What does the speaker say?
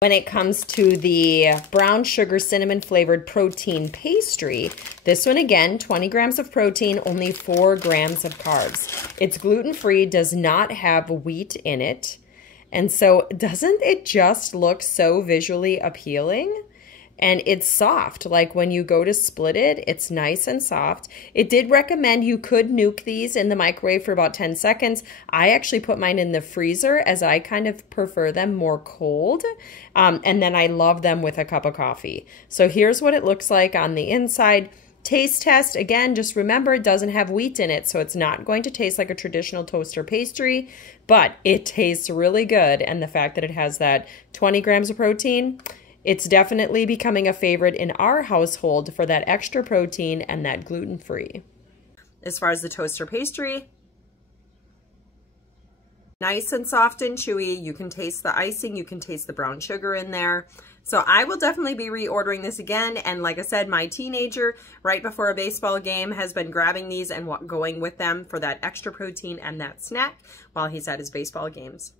When it comes to the brown sugar cinnamon flavored protein pastry, this one again, 20 grams of protein, only 4 grams of carbs. It's gluten-free, does not have wheat in it. And so doesn't it just look so visually appealing? And it's soft, like when you go to split it, it's nice and soft. It did recommend you could nuke these in the microwave for about 10 seconds. I actually put mine in the freezer as I kind of prefer them more cold. And then I love them with a cup of coffee. So here's what it looks like on the inside. Taste test, again, just remember it doesn't have wheat in it, so it's not going to taste like a traditional toaster pastry, but it tastes really good. And the fact that it has that 20 grams of protein, it's definitely becoming a favorite in our household for that extra protein and that gluten-free. As far as the toaster pastry, nice and soft and chewy. You can taste the icing, you can taste the brown sugar in there. So I will definitely be reordering this again. And like I said, my teenager right before a baseball game has been grabbing these and going with them for that extra protein and that snack while he's at his baseball games.